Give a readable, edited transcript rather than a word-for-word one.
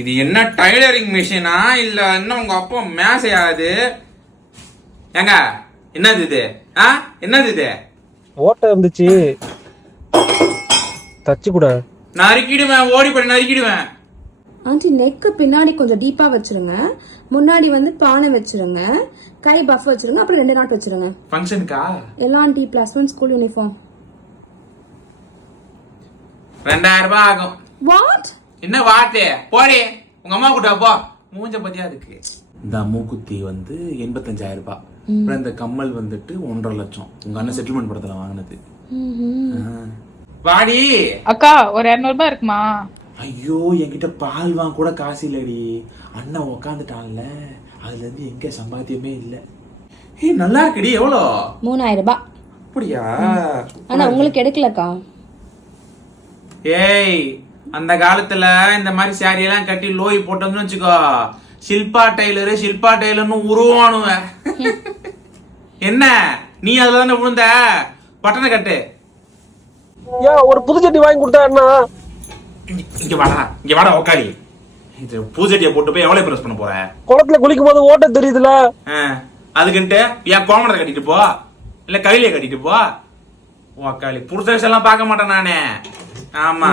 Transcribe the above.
இது என்ன டைலரிங் மிஷினா இல்ல என்ன உங்க அப்பா மேசையாது? ஏங்க என்னது இது? என்னது இது? ஓட்ட இருந்துச்சு தச்சு கூட. நறுக்கிடுவேன், ஓடி போய் நறுக்கிடுவேன். ஆண்டி நெக்கு பின்னாடி கொஞ்சம் டீப்பா வச்சிருங்க, முன்னாடி வந்து பானை வச்சிருங்க, கை பஃப் வச்சிருங்க, அப்புறம் 2 நாட் வச்சிருங்க. ஃபங்க்ஷனுக்கா? எல்லாம் ஆண்டி +1 ஸ்கூல் யூனிஃபார்ம் 2000 ரூபாய் ஆகும். வாட்? என்ன வாட்டு? போடி உங்க அம்மா கூட்ட போ. மூஞ்ச பத்தியா அதுக்கு. இந்த மூக்குத்தி வந்து 85,000 ரூபாய். அப்புறம் இந்த கம்மல் வந்துட்டு 1.5 லட்சம். உங்க அண்ணன் செட்டில்மெண்ட் படத்துல வாங்கினது. வாடி அக்கா ஒரு 200 ரூபாய் இருக்குமா? ஐயோ என்கிட்ட பால் வாங்க கூட காசு இல்லடி. அண்ணன் உக்காந்துட்டான்ல, அதுல இருந்து எங்க சம்பாத்தியமே இல்ல. ஏய் நல்லா இருக்குடி. எவ்வளோ? 3000 ரூபாய். அப்படியா? ஆனா உங்களுக்கு எடுக்கலக்கா. ஏய் அந்த காலத்துல இந்த மாதிரி சாரி எல்லாம் கட்டி லோய் போட்டோம்னு வச்சுக்கோ, ஷில்பா டெய்லர்னு உருவானுவேன். என்ன நீ அதுல தானே விழுந்த? பட்டனை கட்டு. ஏன் ஒரு புது சட்டி வாங்கி கொடுத்தா என்ன? இங்க வாடா உக்காளி. இது பூஜட்டியை போட்டு போய் எவ்வளவு பிரஸ் பண்ண போற? குளத்துல குளிக்கும் போது ஓட்ட தெரியுதுல, அதுக்குன்ட்டு ஏன் கோமணத்தை கட்டிட்டு போ, இல்ல கையில கட்டிட்டு போ. உக்காளி புருஷ எல்லாம் பார்க்க மாட்டேன் நானே. ஆமா